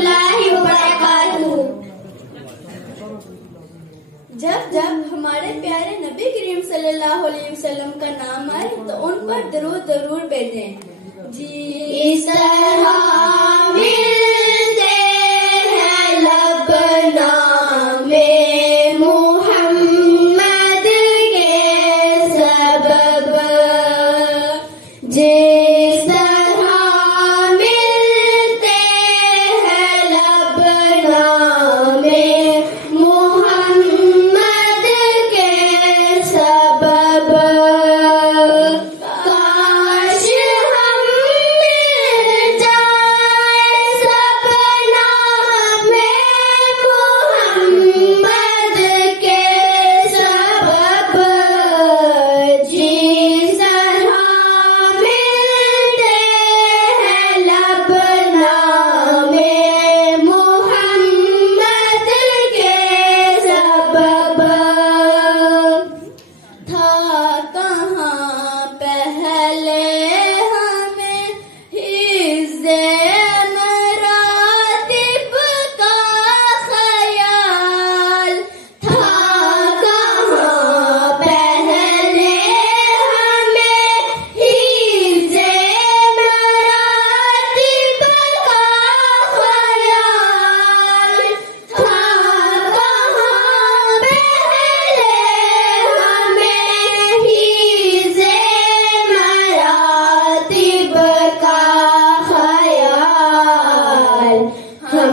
रहमतुल्लाहि व बरकातुहू। जब जब हमारे प्यारे नबी करीम सल्लल्लाहु अलैहि वसल्लम का नाम आए तो उन पर दरूद जरूर भेजें। इस तरह मिलते हैं लब नामे मोहम्मद के सबब, जिस तरह मिलते हैं लब नामे मोहम्मद के सबब, काश हम मिल जाए सपना में मोहम्मद के सबब, जिस तरह मिलते हैं लब नामे मोहम्मद के सबब। था कहाँ पहले हमें हिज़्ज़े मरातिब का ख्याल, था कहाँ पहले हमें हिज़्ज़े मरातिब का ख्याल, था कहाँ पहले हमें हिज़्ज़े मरातिब का ख्याल। हम